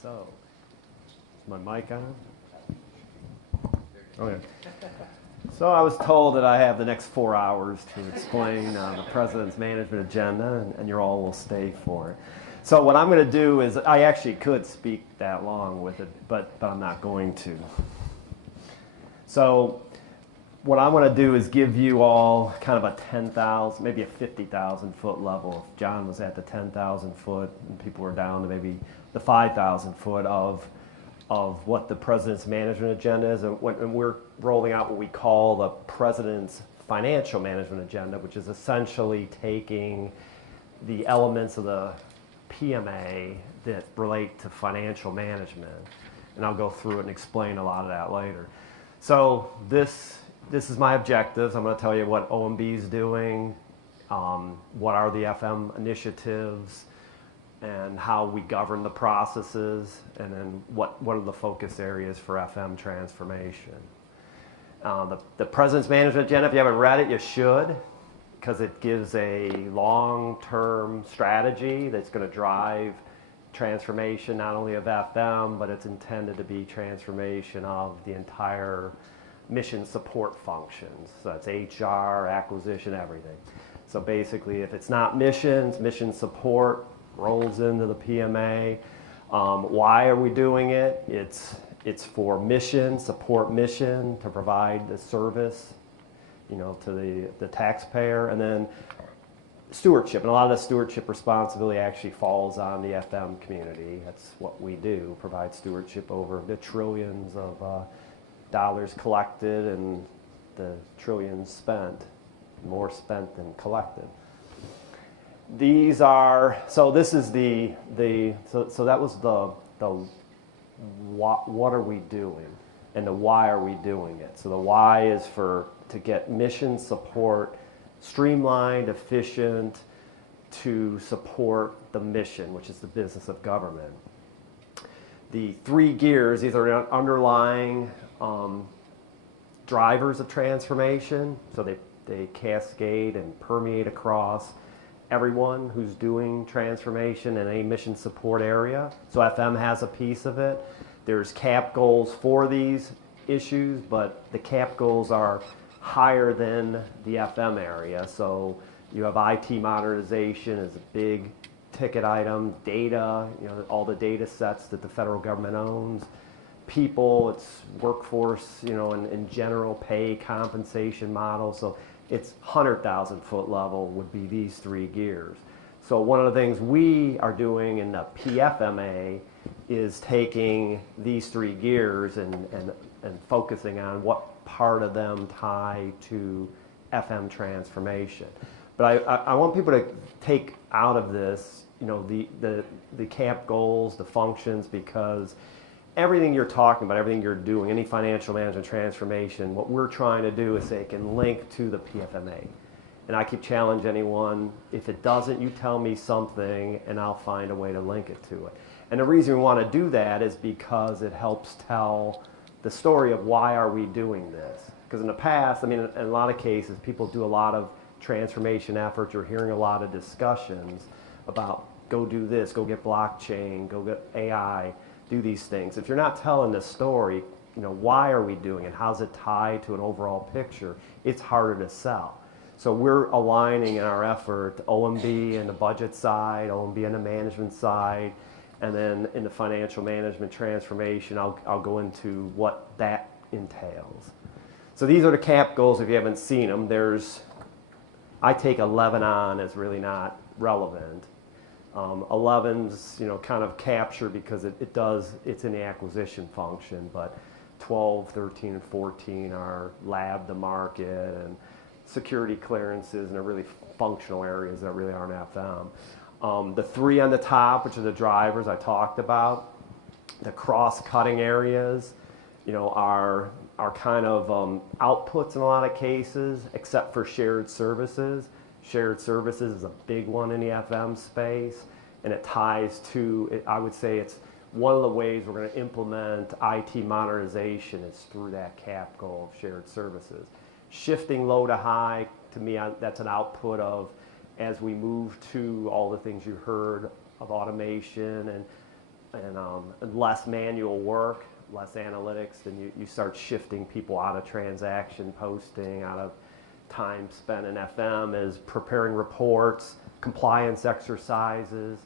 So, is my mic on? Okay. So I was told that I have the next 4 hours to explain the President's management agenda, and you all will stay for it. So what I'm going to do is, I actually could speak that long with it, but I'm not going to. So what I want to do is give you all kind of a 10,000, maybe a 50,000 foot level. If John was at the 10,000 foot and people were down to maybe the 5,000 foot of what the President's management agenda is, and we're rolling out what we call the President's financial management agenda, which is essentially taking the elements of the PMA that relate to financial management. And I'll go through it and explain a lot of that later. So this is my objectives. I'm going to tell you what OMB is doing, what are the FM initiatives, and how we govern the processes, and then what are the focus areas for FM transformation. The President's management agenda, if you haven't read it, you should, because it gives a long-term strategy that's going to drive transformation not only of FM, but it's intended to be transformation of the entire mission support functions. So that's HR, acquisition, everything. So basically, if it's not missions, mission support rolls into the PMA. Why are we doing it? It's for mission, support mission, to provide the service, to the taxpayer, and then stewardship. And a lot of the stewardship responsibility actually falls on the FM community. That's what we do, provide stewardship over the trillions of dollars collected and the trillions spent, more spent than collected. These are, so this is so that was the what are we doing, and the why are we doing it. So the why is to get mission support streamlined, efficient, to support the mission, which is the business of government. The 3 gears, these are underlying drivers of transformation, so they cascade and permeate across everyone who's doing transformation in a mission support area. So FM has a piece of it. There's CAP goals for these issues, but the CAP goals are higher than the FM area. So you have IT modernization as a big ticket item, data, all the data sets that the federal government owns, people, it's workforce, in general, pay, compensation models. So it's 100,000 foot level would be these 3 gears. So one of the things we are doing in the PFMA is taking these 3 gears and focusing on what part of them tie to FM transformation. But I want people to take out of this, the CAP goals, the functions, because everything you're talking about, everything you're doing, any financial management transformation, what we're trying to do is say it can link to the PFMA. And I keep challenging anyone, if it doesn't, you tell me something and I'll find a way to link it to it. And the reason we want to do that is because it helps tell the story of why are we doing this. Because in the past, in a lot of cases, people do a lot of transformation efforts. You're hearing a lot of discussions about go do this, go get blockchain, go get AI, do these things. If you're not telling the story, why are we doing it? How's it tied to an overall picture? It's harder to sell. So we're aligning in our effort OMB and the budget side, OMB and the management side, and then in the financial management transformation, I'll go into what that entails. So these are the CAP goals if you haven't seen them. I take 11 on as really not relevant. 11's kind of capture because it's in the acquisition function, but 12, 13, and 14 are lab to market and security clearances, and are really functional areas that really aren't FM. The 3 on the top, which are the drivers I talked about, the cross-cutting areas, are kind of outputs in a lot of cases, except for shared services. Shared services is a big one in the FM space, and it ties to, I would say it's one of the ways we're going to implement IT modernization is through that CAP goal of shared services. Shifting low to high, to me, that's an output of, as we move to all the things you heard of automation and and less manual work, less analytics, then you start shifting people out of transaction posting, out of time spent in FM is preparing reports, compliance exercises,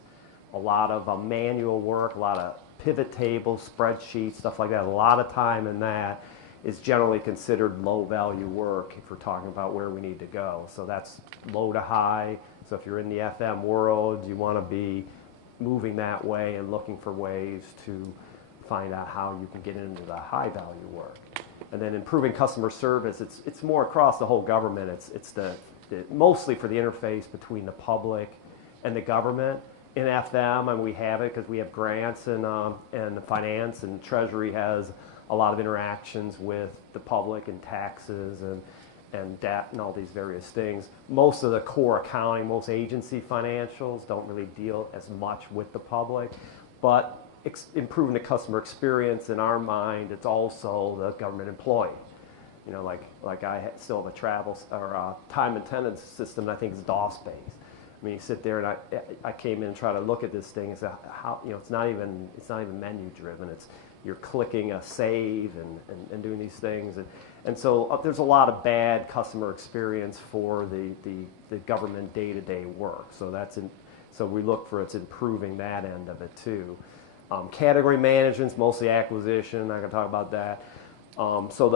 a lot of manual work, a lot of pivot tables, spreadsheets, stuff like that. A lot of time in that is generally considered low value work if we're talking about where we need to go. So that's low to high. So if you're in the FM world, you want to be moving that way and looking for ways to find out how you can get into the high value work. And then improving customer service, it's more across the whole government. It's mostly for the interface between the public and the government. In FM, and we have it because we have grants and the finance, and Treasury has a lot of interactions with the public and taxes and debt and all these various things. Most of the core accounting, most agency financials don't really deal as much with the public, but improving the customer experience in our mind, it's also the government employee. You know, like I still have a travel or a time and attendance system that I think is DOS based. I mean, you sit there and I came in and try to look at this thing and say, how, you know, it's not even menu driven. It's you're clicking a save and doing these things, and so there's a lot of bad customer experience for the government day-to-day work. So we look for it's improving that end of it too. Category management's mostly acquisition. I can talk about that. So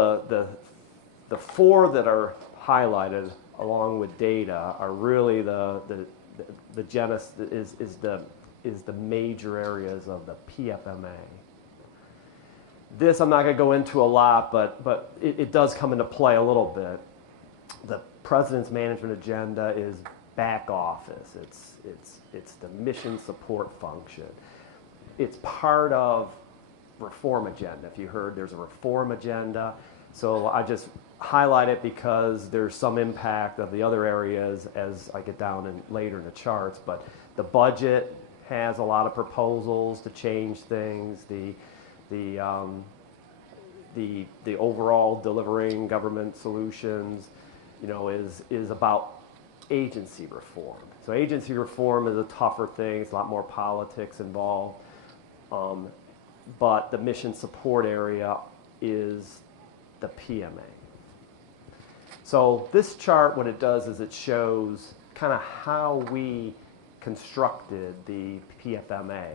the four that are highlighted along with data are really the genesis is the major areas of the PFMA. This I'm not going to go into a lot, but it does come into play a little bit. The president's management agenda is back office. It's the mission support function. It's part of reform agenda. If you heard, there's a reform agenda. So I just highlight it because there's some impact of the other areas as I get down and later in the charts. But the budget has a lot of proposals to change things. The overall delivering government solutions, you know, is about agency reform. So agency reform is a tougher thing. It's a lot more politics involved. But the mission support area is the PMA. So this chart, what it does is it shows kind of how we constructed the PFMA.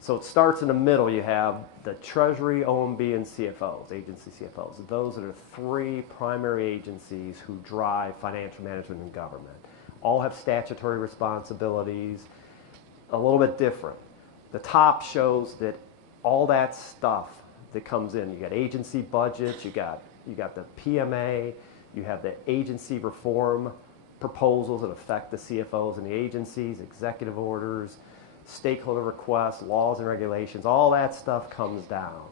So it starts in the middle. You have the Treasury, OMB, and CFOs, agency CFOs. Those are the three primary agencies who drive financial management in government. All have statutory responsibilities, a little bit different. The top shows that all that stuff that comes in, you got agency budgets, you got the PMA, you have the agency reform proposals that affect the CFOs and the agencies, executive orders, stakeholder requests, laws and regulations, all that stuff comes down.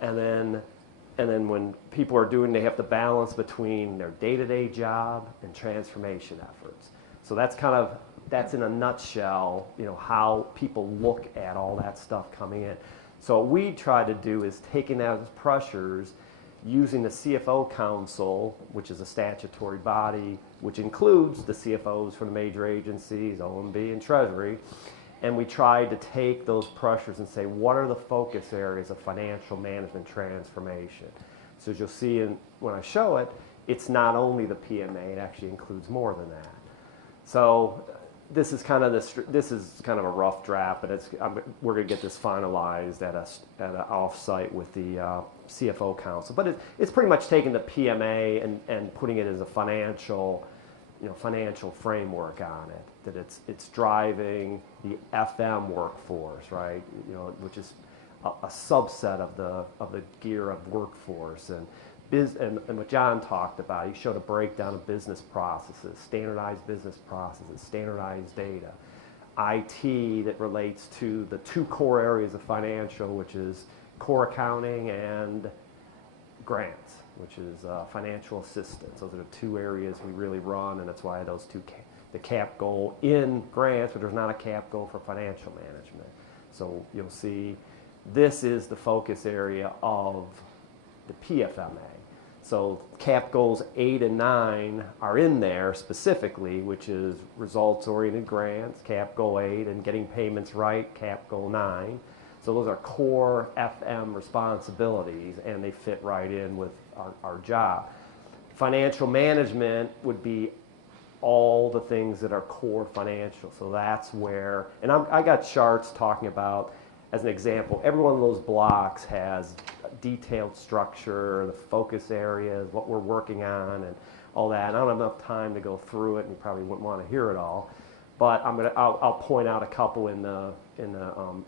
And then when people are doing, they have to balance between their day-to-day job and transformation efforts. So that's in a nutshell, you know, how people look at all that stuff coming in. So what we try to do is taking those pressures, using the CFO Council, which is a statutory body, which includes the CFOs from the major agencies, OMB and Treasury, and we tried to take those pressures and say, what are the focus areas of financial management transformation? So as you'll see when I show it, it's not only the PMA, it actually includes more than that. So this is kind of a rough draft, but we're going to get this finalized at an offsite with the CFO Council. But it's pretty much taking the PMA and putting it as a financial framework on it. That it's driving the FM workforce, right? You know, which is a subset of the gear of workforce and what John talked about. He showed a breakdown of business processes, standardized business processes, standardized data, IT that relates to the two core areas of financial, which is core accounting and grants, which is financial assistance. Those are the two areas we really run, and that's why those two, the cap goal in grants, but there's not a cap goal for financial management. So you'll see this is the focus area of the PFMA. So cap goals 8 and 9 are in there specifically, which is results-oriented grants, cap goal 8, and getting payments right, cap goal 9. So those are core FM responsibilities, and they fit right in with our job. Financial management would be all the things that are core financial. So that's where, and I got charts talking about, as an example, every one of those blocks has a detailed structure, the focus areas, what we're working on, and all that. And I don't have enough time to go through it, and you probably wouldn't want to hear it all. But I'll point out a couple in the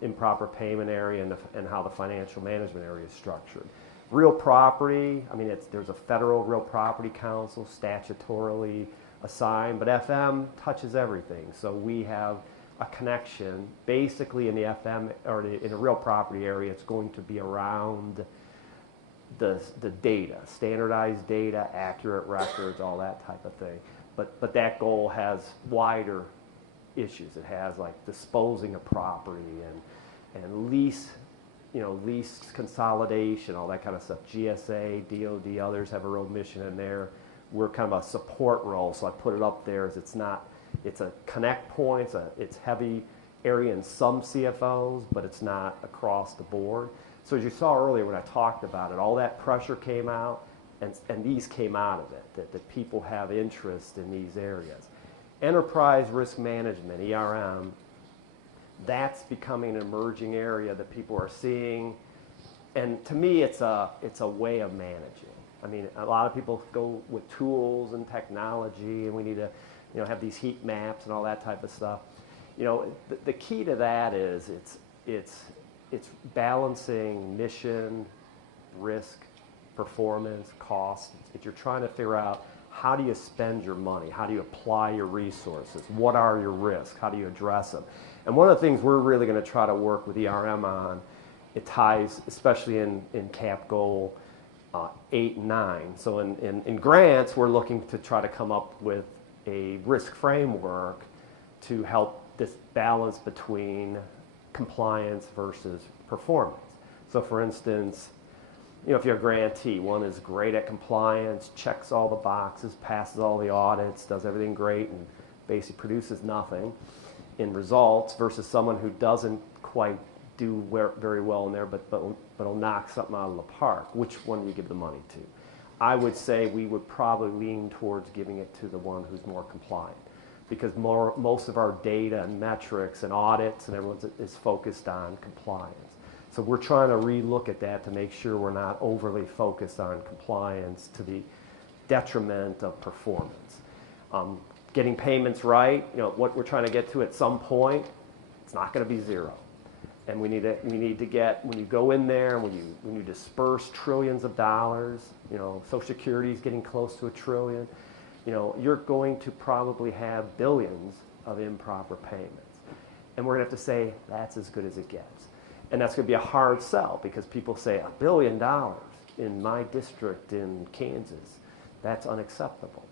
improper payment area and how the financial management area is structured. Real property, I mean, there's a federal real property council statutorily assigned, but FM touches everything. So we have a connection basically in the FM or in a real property area. It's going to be around the data, standardized data, accurate records, all that type of thing. But that goal has wider issues. It has like disposing of property and lease, lease consolidation, all that kind of stuff. GSA, DOD, others have a real mission in there. We're kind of a support role, so I put it up there as it's a connect point, it's heavy area in some CFOs, but it's not across the board. So as you saw earlier when I talked about it, all that pressure came out, and these came out of it, that people have interest in these areas. Enterprise risk management, ERM, that's becoming an emerging area that people are seeing. And to me, it's a way of managing. I mean, a lot of people go with tools and technology, and we need to have these heat maps and all that type of stuff. The key to that is it's balancing mission, risk, performance, cost. If you're trying to figure out how do you spend your money, how do you apply your resources, what are your risks, how do you address them. And one of the things we're really going to try to work with ERM on, it ties especially in CAP Goal 8 and 9. So in grants, we're looking to try to come up with a risk framework to help this balance between compliance versus performance. So for instance, if you're a grantee, one is great at compliance, checks all the boxes, passes all the audits, does everything great, and basically produces nothing in results, versus someone who doesn't quite do very well in there, but will knock something out of the park. Which one do you give the money to? I would say we would probably lean towards giving it to the one who's more compliant, because most of our data and metrics and audits and everyone is focused on compliance. So we're trying to relook at that to make sure we're not overly focused on compliance to the detriment of performance. Getting payments right, what we're trying to get to at some point, it's not going to be zero. And we need to get, when you go in there, when you disperse trillions of dollars, Social Security is getting close to $1 trillion, you're going to probably have billions of improper payments. And we're going to have to say, that's as good as it gets. And that's going to be a hard sell, because people say, $1 billion in my district in Kansas, that's unacceptable.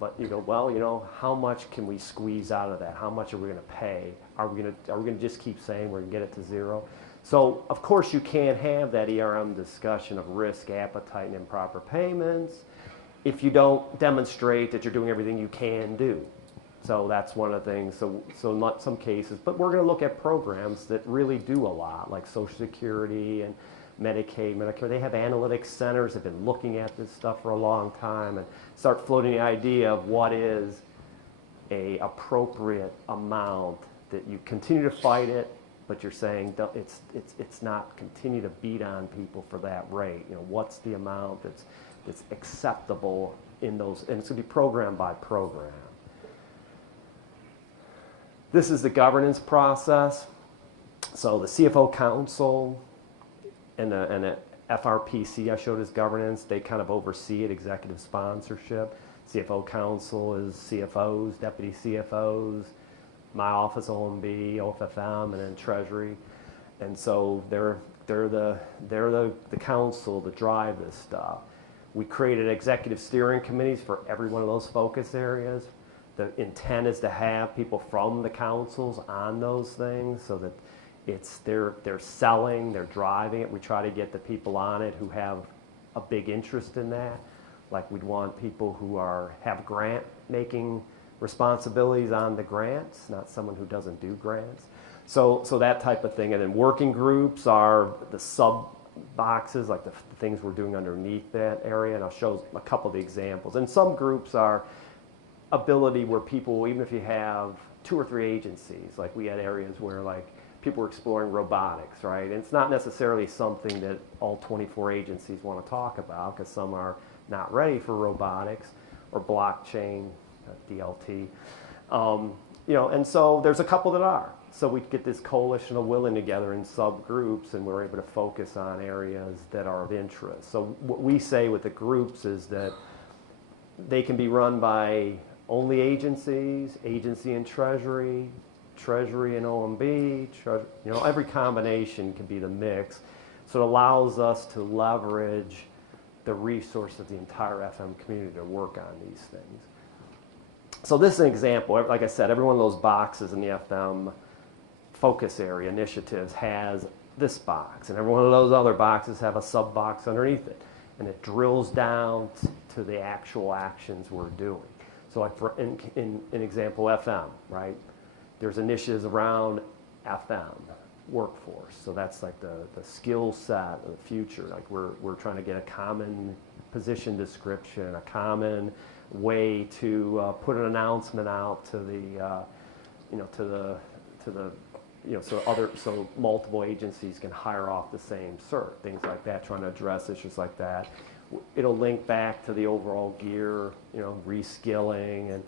But you go, well, how much can we squeeze out of that? How much are we going to pay? Are we going to just keep saying we're going to get it to zero? So, of course, you can't have that ERM discussion of risk, appetite, and improper payments if you don't demonstrate that you're doing everything you can do. So that's one of the things. So not some cases, but we're going to look at programs that really do a lot, like Social Security and Medicaid, Medicare. They have analytics centers that have been looking at this stuff for a long time, and start floating the idea of what is a appropriate amount that you continue to fight it, but you're saying it's not continue to beat on people for that rate. What's the amount that's acceptable in those, and it's going to be program by program. This is the governance process. So the CFO Council and the FRPC I showed as governance, they kind of oversee it, executive sponsorship. CFO Council is CFOs, deputy CFOs, my office, OMB, OFFM, and then Treasury. And so they're the council to drive this stuff. We created executive steering committees for every one of those focus areas. The intent is to have people from the councils on those things, so that they're selling, they're driving it. We try to get the people on it who have a big interest in that. Like we'd want people who have grant making responsibilities on the grants, not someone who doesn't do grants. So that type of thing. And then working groups are the sub boxes, like the things we're doing underneath that area, and I'll show a couple of the examples. And some groups are ability where people, even if you have 2 or 3 agencies, like we had areas where like people were exploring robotics, right? And it's not necessarily something that all 24 agencies want to talk about, because some are not ready for robotics or blockchain, DLT. And so there's a couple that are. So we get this coalition of willing together in subgroups, and we're able to focus on areas that are of interest. So what we say with the groups is that they can be run by only agencies, agency and treasury, treasury and OMB, every combination can be the mix. So it allows us to leverage the resource of the entire FM community to work on these things. So this is an example. Like I said, every one of those boxes in the FM focus area initiatives has this box, and every one of those other boxes have a sub box underneath it, and it drills down to the actual actions we're doing. So like for in example FM, right? There's initiatives around FM workforce. So that's like the skill set of the future. Like we're trying to get a common position description, a common way to put an announcement out to the so multiple agencies can hire off the same cert, things like that, trying to address issues like that. It'll link back to the overall gear, reskilling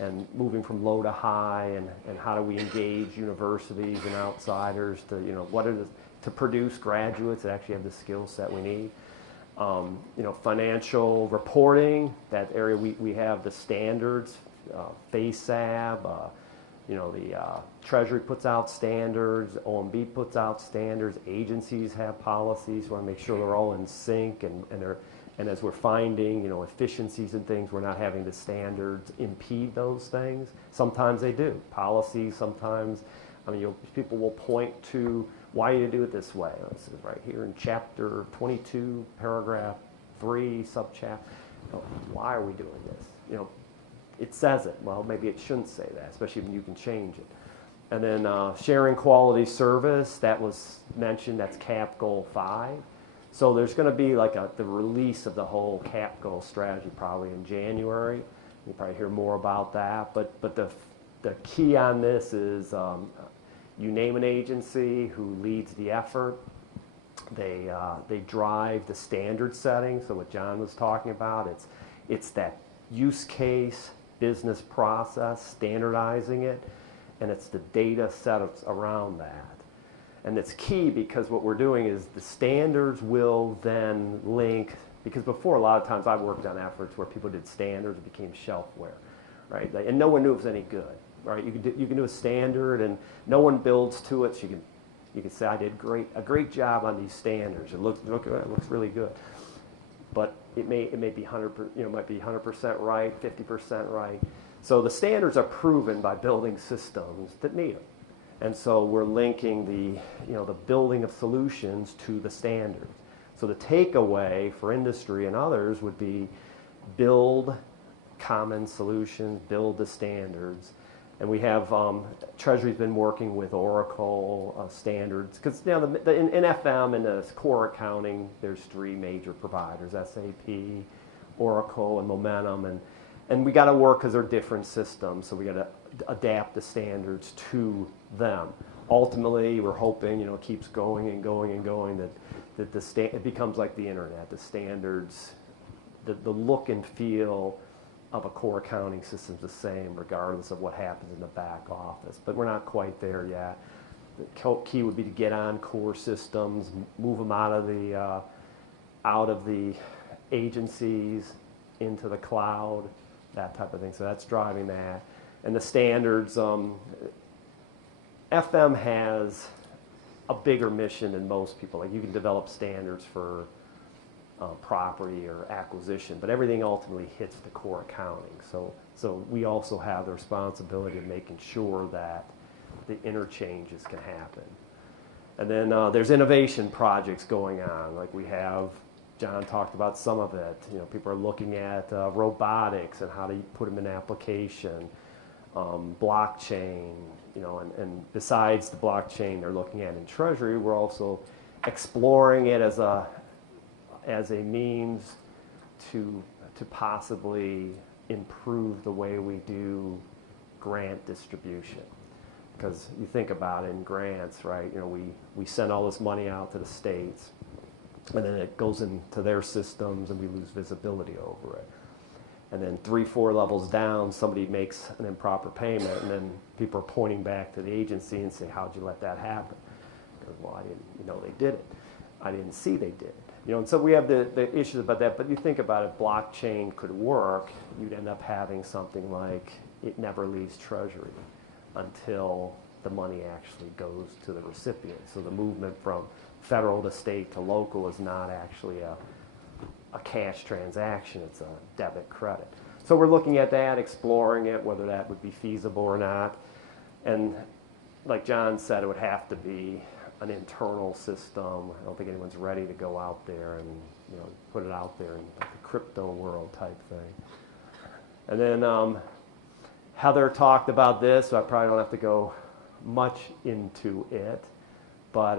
and moving from low to high, and how do we engage universities and outsiders to, to produce graduates that actually have the skill set we need. Financial reporting, that area we have the standards, FASAB, the Treasury puts out standards, OMB puts out standards, agencies have policies. We want to make sure they're all in sync, and as we're finding, efficiencies and things, we're not having the standards impede those things. Sometimes they do. Policies, sometimes, people will point to why you do it this way. This is right here in chapter 22, paragraph 3, subchapter. Why are we doing this? It says it. Well, maybe it shouldn't say that, especially when you can change it. And then sharing quality service, that was mentioned. That's CAP Goal 5. So there's going to be like the release of the whole CAP Goal strategy probably in January. You'll probably hear more about that. But the key on this is you name an agency who leads the effort. They drive the standard setting. So what John was talking about, it's that use case, business process, standardizing it, and it's the data set around that. And it's key because what we're doing is the standards will then link, because before a lot of times I've worked on efforts where people did standards, it became shelfware, right? And no one knew it was any good, right? You can do a standard and no one builds to it, so you can say I did a great job on these standards. It looks really good. But it may be 100%, might be 100% right, 50% right. So the standards are proven by building systems that meet them. And so we're linking the building of solutions to the standards. So the takeaway for industry and others would be build common solutions, build the standards. And we have, Treasury's been working with Oracle standards, because in FM and the core accounting, there's 3 major providers, SAP, Oracle, and Momentum. And we got to work because they're different systems, so we got to adapt the standards to them. Ultimately, we're hoping, it keeps going and going and going, that it becomes like the internet, the standards, the look and feel of a core accounting system is the same regardless of what happens in the back office. But we're not quite there yet. The key would be to get on core systems, move them out of the agencies into the cloud, that type of thing. So that's driving that. And the standards, FM has a bigger mission than most people. Like you can develop standards for property or acquisition, but everything ultimately hits the core accounting. So we also have the responsibility of making sure that the interchanges can happen. And then there's innovation projects going on. Like we have, John talked about some of it. People are looking at robotics and how to put them in application. blockchain, and besides the blockchain they're looking at in Treasury, we're also exploring it as a means to possibly improve the way we do grant distribution. Because you think about it in grants, right? We send all this money out to the states, and then it goes into their systems, and we lose visibility over it. And then 3-4 levels down, somebody makes an improper payment, and then people are pointing back to the agency and say, "How'd you let that happen?" Because, well, I didn't, they did it. I didn't see they did it. And so we have the issues about that. But you think about it, blockchain could work. You'd end up having something like it never leaves Treasury until the money actually goes to the recipient. So the movement from federal to state to local is not actually a cash transaction, it's a debit credit. So we're looking at that, exploring it, whether that would be feasible or not. And like John said, it would have to be an internal system. I don't think anyone's ready to go out there and put it out there in the crypto world type thing. And then Heather talked about this, so I probably don't have to go much into it, but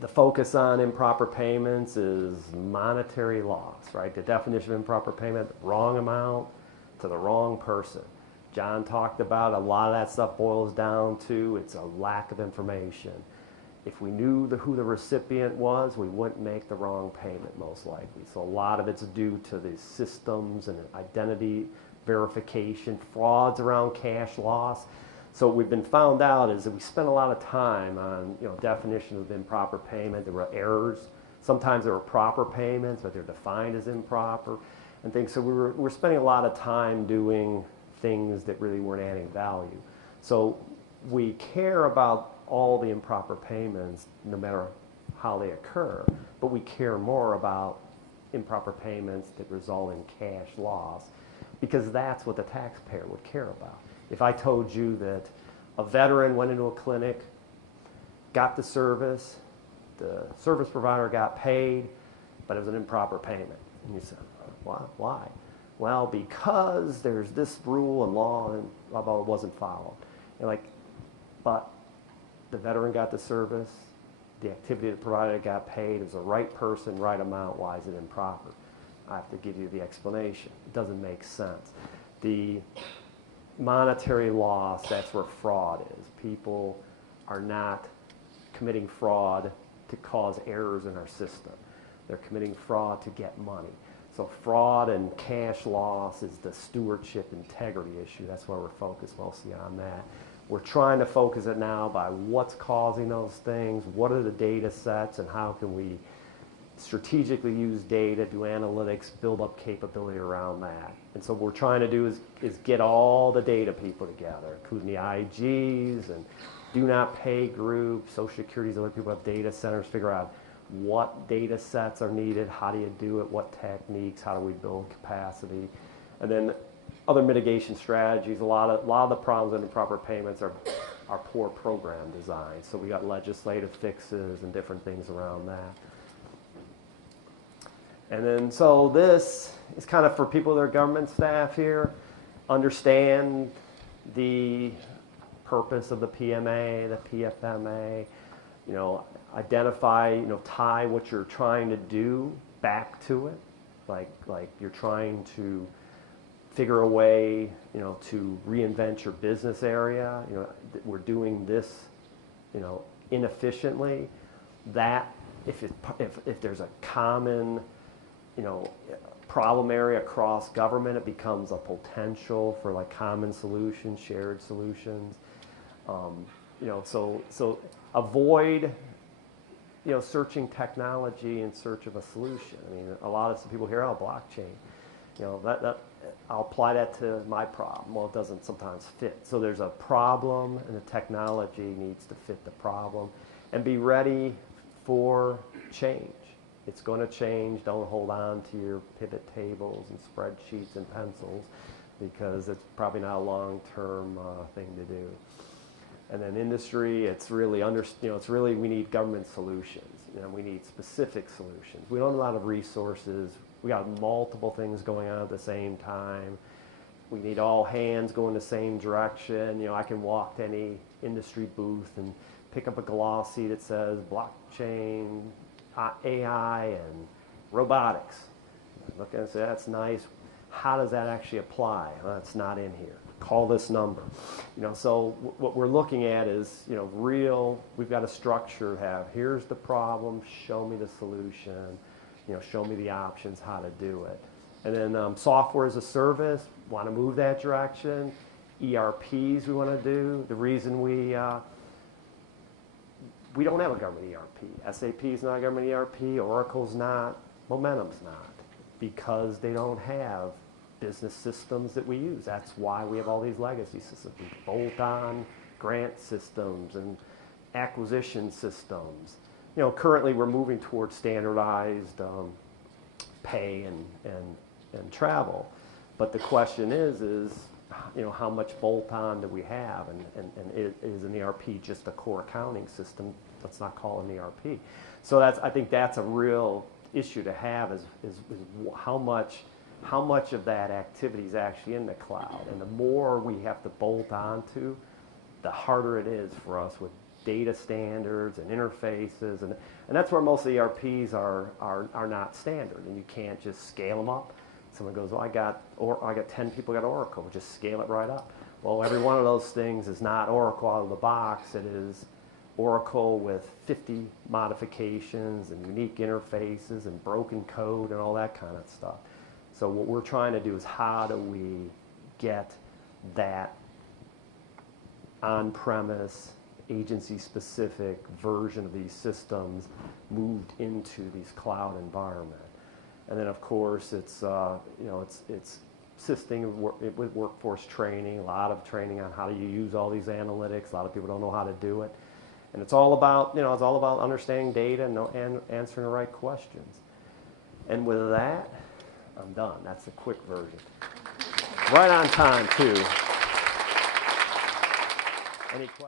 the focus on improper payments is monetary loss, right? The definition of improper payment, the wrong amount to the wrong person. John talked about a lot of that stuff boils down to it's a lack of information. If we knew who the recipient was, we wouldn't make the wrong payment most likely. So a lot of it's due to the systems and identity verification, frauds around cash loss. So what we've been found out is that we spent a lot of time on definition of improper payment. There were errors. Sometimes there were proper payments, but they're defined as improper and things. So we're spending a lot of time doing things that really weren't adding value. So we care about all the improper payments no matter how they occur, but we care more about improper payments that result in cash loss because that's what the taxpayer would care about. If I told you that a veteran went into a clinic, got the service provider got paid, but it was an improper payment. And you said, why? Well, because there's this rule and law and blah, blah, wasn't followed. You're like, but the veteran got the service, the activity the provider got paid, it was the right person, right amount, why is it improper? I have to give you the explanation. It doesn't make sense. The monetary loss, that's where fraud is. People are not committing fraud to cause errors in our system. They're committing fraud to get money. So fraud and cash loss is the stewardship integrity issue. That's why we're focused mostly on that. We're trying to focus it now by what's causing those things, what are the data sets, and how can we strategically use data, do analytics, build up capability around that. And so what we're trying to do is get all the data people together, including the IGs and do not pay groups, Social Security's other people have data centers, figure out what data sets are needed, how do you do it, what techniques, how do we build capacity, and then other mitigation strategies. A lot of the problems in improper payments are poor program design. So we got legislative fixes and different things around that. And then, so this is kind of for people that are government staff here, understand the purpose of the PMA, the PFMA, identify, tie what you're trying to do back to it. Like you're trying to figure a way, to reinvent your business area. We're doing this, inefficiently. That if there's a common problem area across government, it becomes a potential for like common solutions, shared solutions. So avoid, searching technology in search of a solution. I mean, a lot of people hear, blockchain. That I'll apply that to my problem. Well, it doesn't sometimes fit. So there's a problem, and the technology needs to fit the problem, and be ready for change. It's going to change. Don't hold on to your pivot tables and spreadsheets and pencils because it's probably not a long-term thing to do. And then industry, it's really we need government solutions. We need specific solutions. We don't have a lot of resources. We got multiple things going on at the same time. We need all hands going the same direction. I can walk to any industry booth and pick up a glossy that says blockchain, AI, and robotics. Look at it and say, that's nice. How does that actually apply? Well, that's not in here. Call this number. So what we're looking at is, we've got a structure, here's the problem, show me the solution, show me the options, how to do it. And then software as a service, want to move that direction. ERPs we want to do. The reason we don't have a government ERP. SAP's not a government ERP, Oracle's not, Momentum's not, because they don't have business systems that we use. That's why we have all these legacy systems. We bolt on grant systems and acquisition systems. Currently we're moving towards standardized pay and travel. But the question is how much bolt-on do we have? And is an ERP just a core accounting system? Let's not call it an ERP. So I think that's a real issue to have is how much of that activity is actually in the cloud. And the more we have to bolt onto, the harder it is for us with data standards and interfaces. And that's where most of the ERPs are not standard. And you can't just scale them up. Someone goes, well, I got 10 people got Oracle. Just scale it right up. Well, every one of those things is not Oracle out of the box. It is Oracle with 50 modifications and unique interfaces and broken code and all that kind of stuff. So what we're trying to do is how do we get that on-premise, agency-specific version of these systems moved into these cloud environment. And then, of course, it's assisting with workforce training, a lot of training on how do you use all these analytics. A lot of people don't know how to do it. And it's all about, understanding data and answering the right questions. And with that, I'm done. That's a quick version. Right on time, too. Any questions?